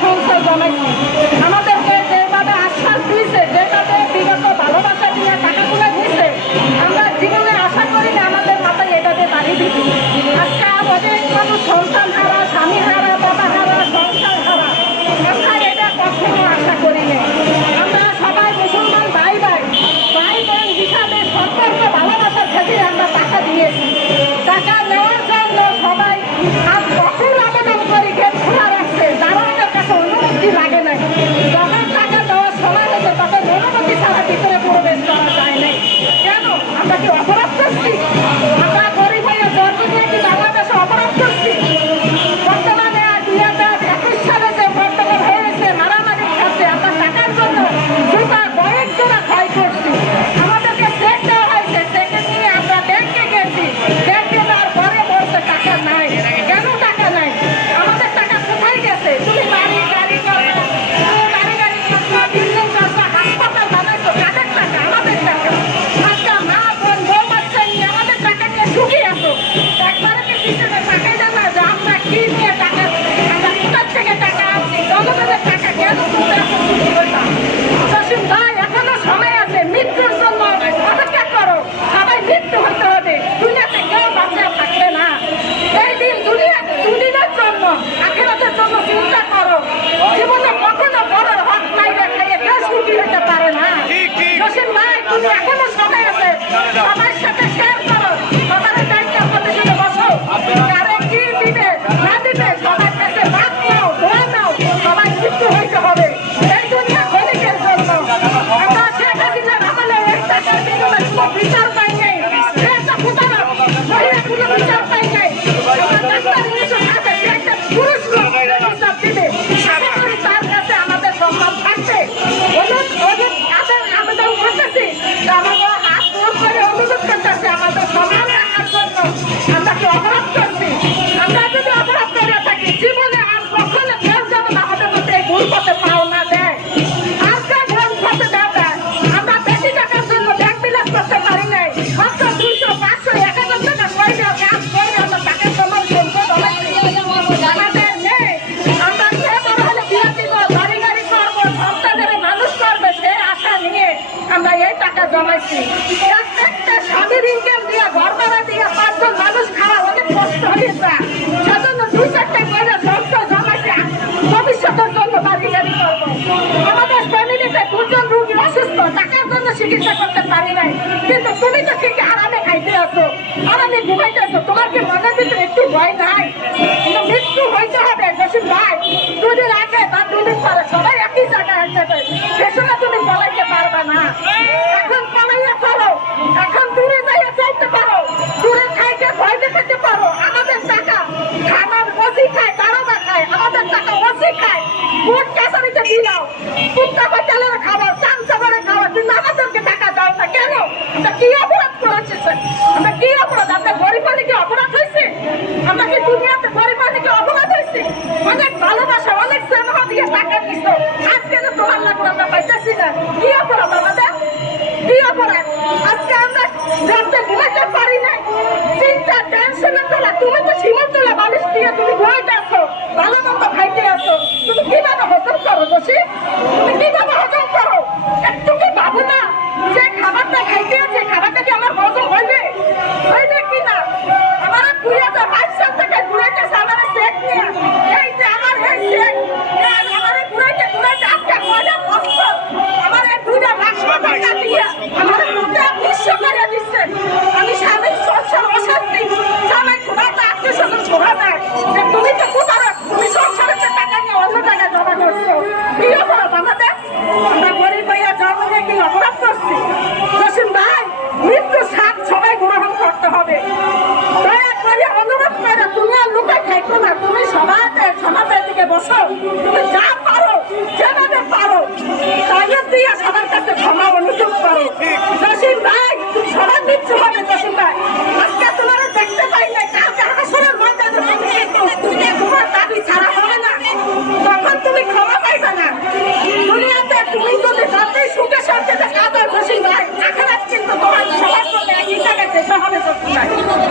সংসার বানাই তুমি এখনও সময় আছে। সাথে শেয়ার করো। সবার দায়িত্ব প্রতিশোধে বসো। কারে কি দিবে, না দিবে, সবার কাছে ভাগ নাও, ধোয়া নাও। সবাই মৃত্যু হইতে হবে। এই দুনিয়া জন্য। আমরা বিচার পাই নাই। বিচার পাই নাই। আমরা এই টাকা জমাইছি। প্রত্যেকটা স্বামীর ইনকাম দিয়া ঘর ভাড়া দিয়া পাঁচজন মানুষ খাওয়া অনেক কষ্ট হয়েছে। সেজন্য দুই যন্ত্র জমাইছি। ভবিষ্যতের জন্য বাড়ি গাড়ি করব। আমাদের ফ্যামিলিতে দুজন রুগী অসুস্থ টাকার জন্য চিকিৎসা করতে পারি নাই। there.